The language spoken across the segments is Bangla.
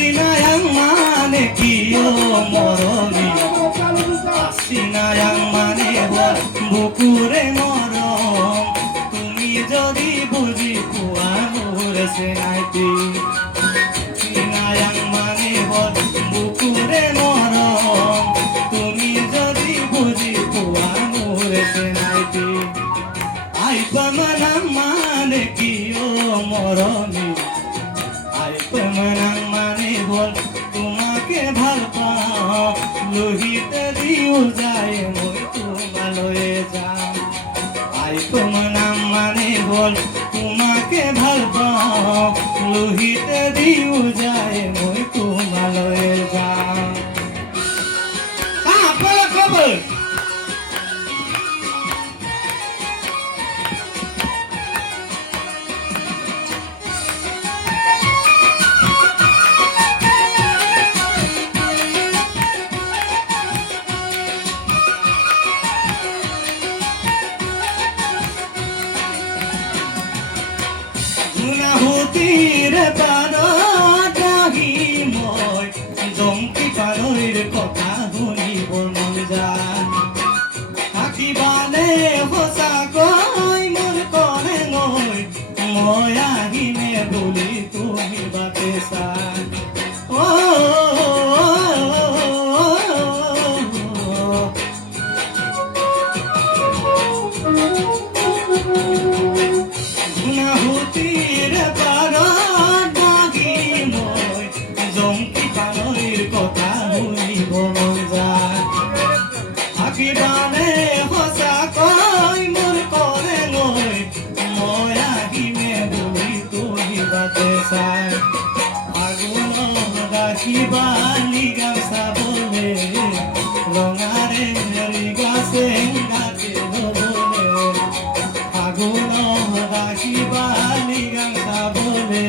Asinayang mane kiyo moroni Asinayang mane hol bukure morom Tumi jodi buji kuwa mure senaiti Asinayang mane hol bukure morom Tumi jodi buji kuwa mure senaiti Ai pamanang mane kiyo moroni Pemenang mane bol তোমাকে ভাল পাও লোহিতে দিও যায় মই তোমালয়ে যাও আই পেমেনাং মানে বল তোমাকে ভাল পাও লোহিতে দিও যায় মই তোমালয়ে যাও apa kabar হুতির পানটাহি মই জংকি পানৈৰ কথা শুনিব মন যায় থাকিবানে সঁচাকৈ মোৰ কনে নৈ মই আহিমে বুলি তুমি বাটে চাই হুতির পানটাহি মই জংকি পানৈৰ কথা শুনিব মন যায় থাকিবানে সঁচাকৈ মোৰ কনে নৈ মই আহিমে বুলি তুমি বাটে চাই আগুনত ৰাখিবা লিগা চাবলে ৰঙাৰে লিগা চেংগাতে ল'বলে আগুনত ৰাখিবা লিগা চাবলে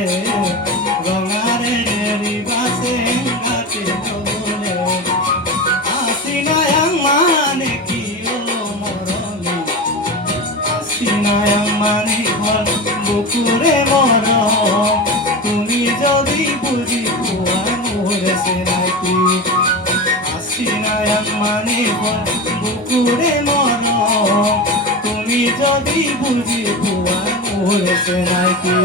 ৰঙাৰে লিগা চেংগাতে ল'বলে Asinayang mane kiyo moroni Asinayang mane hol bukure morom Tumi jodi buji kuwa mure senaiti Asinayang mane hol bukure morom Tumi jodi buji kuwa mure senaiti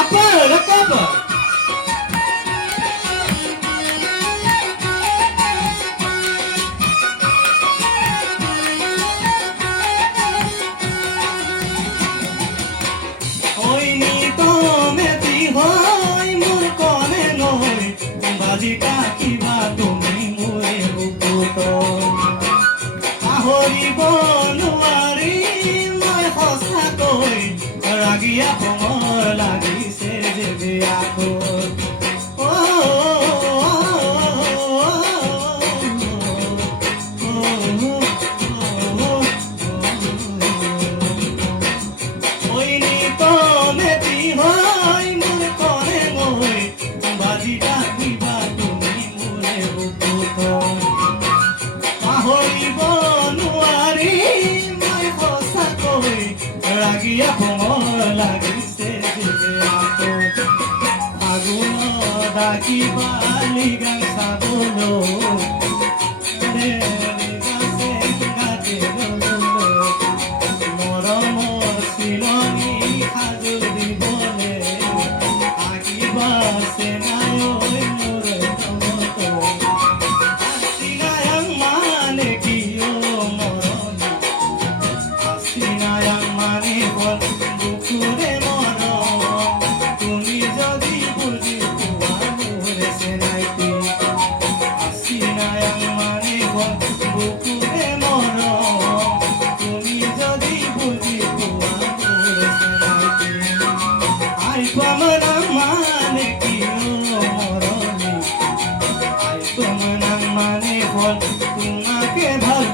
Apa? Lagu apa? Oi ni to meti hoy mur kone noi baji ka kiba tumi mure ruputo ahori bonuari moi hosa koi ragia pomor lagi se jebe ako Oi ni to meti hoy mur kone noi baji ka kiba tumi mure ruputo ahori bonuari moi hosa koi ragia pomor lagi se jebe ako aguno dakiba liga sabolo liga sengate lolo moromor siloni hajur dibole akiba senayo mor tomoto asinayang mane kiyo moroni Asinayang mane hol bukure morom Tumi jodi buji kuwa mure senaiti Asinayang mane hol bukure morom Tumi jodi buji kuwa mure senaiti Ai pamanang mane kiyo moroni Ai pamanang mane hol তোমাকে ভাল